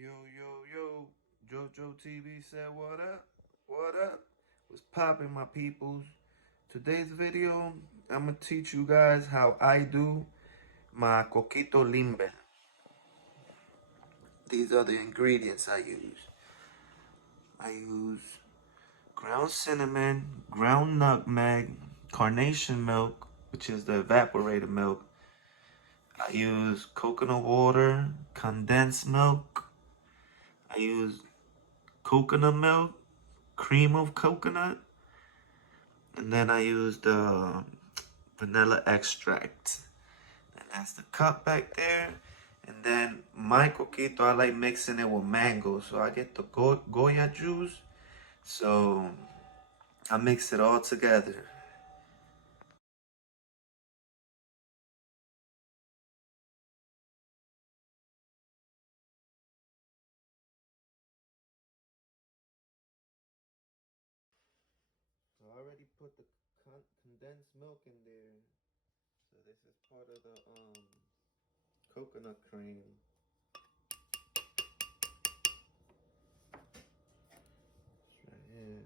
Yo, Jojo TV said what up? What up? What's poppin', my peoples? Today's video, I'm gonna teach you guys how I do my Coquito limber. These are the ingredients I use. I use ground cinnamon, ground nutmeg, carnation milk, which is the evaporated milk. I use coconut water, condensed milk. I use coconut milk, cream of coconut, and then I use the vanilla extract. And that's the cup back there. And then my coquito, I like mixing it with mango. So I get the Goya juice. So I mix it all together. So I already put the condensed milk in there. So this is part of the coconut cream. It's right here.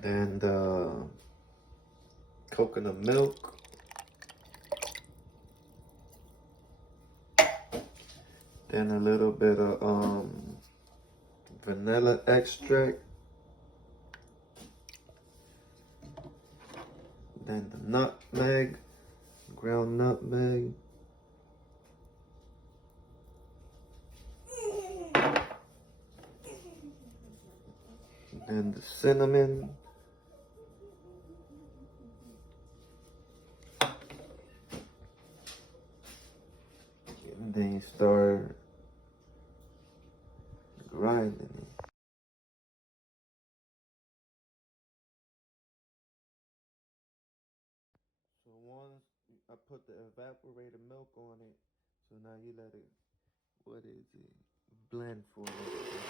Then the coconut milk. Then a little bit of vanilla extract. Then the nutmeg, ground nutmeg. And the cinnamon. And then you start grinding it. So once I put the evaporated milk on it, so now you let it, what is it, blend for a little bit.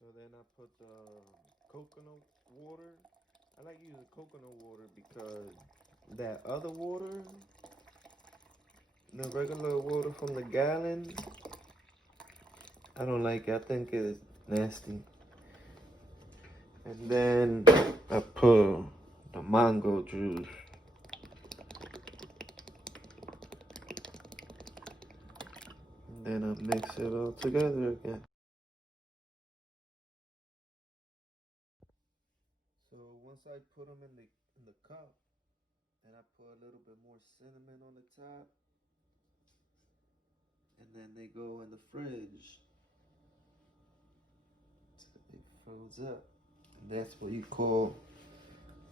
So then I put the coconut water. I like using coconut water because that other water, the regular water from the gallon, I don't like it. I think it's nasty. And then I put the mango juice. And then I mix it all together again. So once I put them in the cup, and I put a little bit more cinnamon on the top, and then they go in the fridge. It froze up. And that's what you call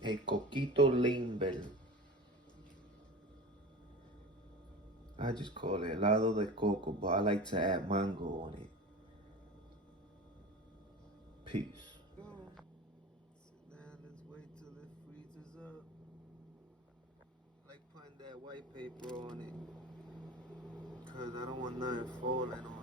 a coquito limber. I just call it helado de coco, but I like to add mango on it. Peace. So now let's wait till it freezes up. I like putting that white paper on it, cause I don't want nothing falling on it.